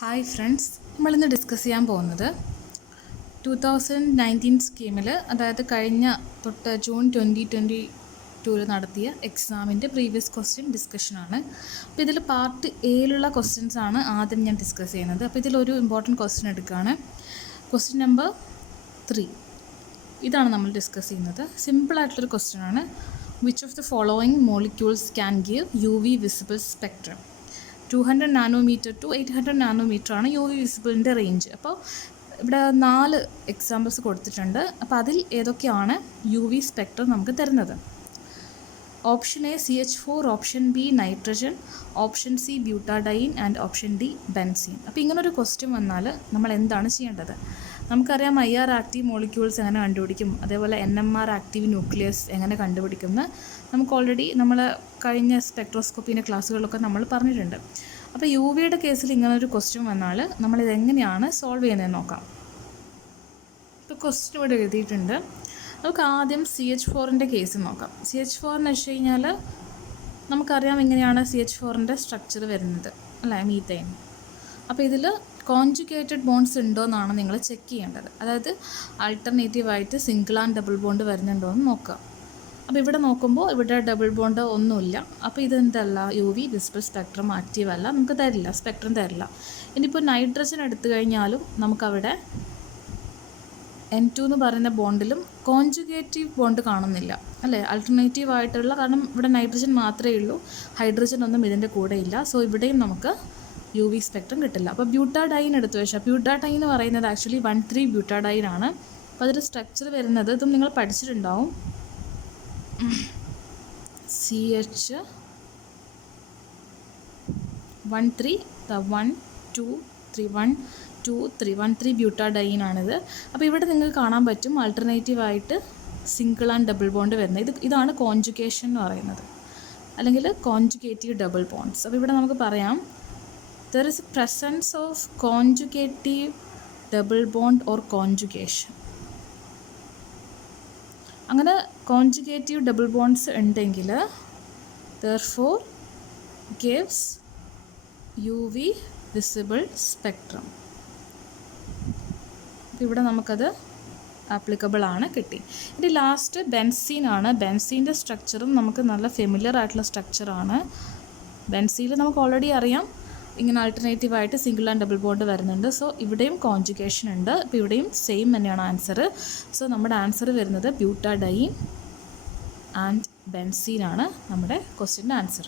Hi friends, നമ്മളിന്ന് discuss ചെയ്യാൻ പോകുന്നത് 2019 സ്കീമിൽ, അതായത് കഴിഞ്ഞ തൊട്ട് ജൂൺ 2022 നടത്തിയ എക്സാമിൻ്റെ പ്രീവിയസ് ക്വസ്റ്റ്യൻ ഡിസ്കഷനാണ്. അപ്പോൾ ഇതിൽ പാർട്ട് എയിലുള്ള ക്വസ്റ്റ്യൻസ് ആണ് ആദ്യം ഞാൻ ഡിസ്കസ് ചെയ്യുന്നത്. അപ്പോൾ ഇതിലൊരു ഇമ്പോർട്ടൻറ്റ് ക്വസ്റ്റ്യൻ എടുക്കുകയാണ്. ക്വസ്റ്റ്യൻ നമ്പർ 3 ഇതാണ് നമ്മൾ ഡിസ്കസ് ചെയ്യുന്നത്. സിമ്പിളായിട്ടുള്ളൊരു ക്വസ്റ്റ്യൻ ആണ്. Which of the following molecules can give UV visible spectrum? 200 nanometer to 800 nanometer ആണ് UV വിസിബിളിൻ്റെ റേഞ്ച്. അപ്പോൾ ഇവിടെ 4 എക്സാമ്പിൾസ് കൊടുത്തിട്ടുണ്ട്. അപ്പോൾ അതിൽ ഏതൊക്കെയാണ് UV സ്പെക്ട്രം നമുക്ക് തരുന്നത്? Option A CH4, option B nitrogen, option C butadiene and option D benzene. അപ്പോൾ ഇങ്ങനൊരു ക്വസ്റ്റ്യൻ വന്നാൽ നമ്മൾ എന്താണ് ചെയ്യേണ്ടത്? നമുക്കറിയാം IR ആക്റ്റീവ് മോളിക്യൂൾസ് എങ്ങനെ കണ്ടുപിടിക്കും, അതേപോലെ NMR ആക്റ്റീവ് ന്യൂക്ലിയസ് എങ്ങനെ കണ്ടുപിടിക്കുമെന്ന് നമുക്ക് ഓൾറെഡി നമ്മൾ കഴിഞ്ഞ സ്പെക്ട്രോസ്കോപ്പീൻ്റെ ക്ലാസ്സുകളിലൊക്കെ നമ്മൾ പറഞ്ഞിട്ടുണ്ട്. അപ്പോൾ UVയുടെ കേസിൽ ഇങ്ങനൊരു ക്വസ്റ്റ്യൻ വന്നാൽ നമ്മളിതെങ്ങനെയാണ് സോൾവ് ചെയ്യുന്നതെന്ന് നോക്കാം. ഇപ്പോൾ ക്വസ്റ്റ്യൻ ഇവിടെ എഴുതിയിട്ടുണ്ട്. നമുക്ക് ആദ്യം CH4ൻ്റെ കേസ് നോക്കാം. CH4 എന്ന് വെച്ച് കഴിഞ്ഞാൽ നമുക്കറിയാം എങ്ങനെയാണ് CH4ൻ്റെ സ്ട്രക്ചർ വരുന്നത്, അല്ലേ? മീത്തൈൻ. അപ്പോൾ ഇതിൽ കോൺജുഗേറ്റഡ് ബോണ്ട്സ് ഉണ്ടോ എന്നാണ് നിങ്ങൾ ചെക്ക് ചെയ്യേണ്ടത്. അതായത് ആൾട്ടർനേറ്റീവായിട്ട് സിംഗിൾ ആൻഡ് ഡബിൾ ബോണ്ട് വരുന്നുണ്ടോ എന്ന് നോക്കുക. അപ്പോൾ ഇവിടെ നോക്കുമ്പോൾ ഇവിടെ ഡബിൾ ബോണ്ട് ഒന്നുമില്ല. അപ്പോൾ ഇതെന്തല്ല, UV വിസിബിൾ സ്പെക്ട്രം ആക്റ്റീവ് അല്ല, നമുക്ക് തരില്ല, സ്പെക്ട്രം തരില്ല. ഇനിയിപ്പോൾ നൈട്രജൻ എടുത്തു കഴിഞ്ഞാലും നമുക്കവിടെ N2 എന്ന് പറയുന്ന ബോണ്ടിലും കോൺജുഗേറ്റീവ് ബോണ്ട് കാണുന്നില്ല, അല്ലേ? ആൾട്ടർനേറ്റീവ് ആയിട്ടുള്ള, കാരണം ഇവിടെ നൈട്രജൻ മാത്രമേ ഉള്ളൂ, ഹൈഡ്രജൻ ഒന്നും ഇതിൻ്റെ കൂടെ ഇല്ല. സോ ഇവിടെയും നമുക്ക് UV സ്പെക്ട്രം കിട്ടില്ല. അപ്പോൾ ബ്യൂട്ടാഡൈൻ എടുത്തു വെച്ചാൽ, ബ്യൂട്ടാഡൈൻ എന്ന് പറയുന്നത് ആക്ച്വലി 1,3 ബ്യൂട്ടാഡൈൻ ആണ്. അപ്പോൾ അതിൻ്റെ സ്ട്രക്ചർ വരുന്നത്, ഇതും നിങ്ങൾ പഠിച്ചിട്ടുണ്ടാവും, CH13 ബ്യൂട്ടാഡൈൻ ആണിത്. അപ്പോൾ ഇവിടെ നിങ്ങൾക്ക് കാണാൻ പറ്റും ആൾട്ടർനേറ്റീവായിട്ട് സിംഗിൾ ആൻഡ് ഡബിൾ ബോണ്ട് വരുന്നത്. ഇതാണ് കോൺജുഗേഷൻ എന്ന് പറയുന്നത്, അല്ലെങ്കിൽ കോൺജുഗേറ്റീവ് ഡബിൾ ബോണ്ട്സ്. അപ്പോൾ ഇവിടെ നമുക്ക് പറയാം there is a presence of conjugative double bond or conjugation. അങ്ങനെ കോൺജുഗേറ്റീവ് ഡബിൾ ബോണ്ട്സ് ഉണ്ടെങ്കിൽ therefore gives UV visible spectrum. ഇവിടെ നമുക്കത് ആപ്ലിക്കബിൾ ആണ്, കിട്ടി. ഇനി ലാസ്റ്റ് ബെൻസീൻ ആണ്. ബെൻസീൻ്റെ സ്ട്രക്ചറും നമുക്ക് നല്ല ഫെമിലിയർ ആയിട്ടുള്ള സ്ട്രക്ചറാണ്. ബെൻസീനിൽ നമുക്ക് ഓൾറെഡി അറിയാം ഇങ്ങനെ ആൾട്ടർനേറ്റീവായിട്ട് സിംഗിൾ ആൻഡ് ഡബിൾ ബോണ്ട് വരുന്നുണ്ട്. സോ ഇവിടെയും കോൺജുഗേഷൻ ഉണ്ട്. അപ്പോൾ ഇവിടെയും സെയിം തന്നെയാണ് ആൻസർ. സോ നമ്മുടെ ആൻസർ വരുന്നത് ബ്യൂട്ടാഡൈൻ ആൻഡ് ബെൻസീൻ ആണ് നമ്മുടെ ക്വസ്റ്റ്യൻ്റെ ആൻസർ.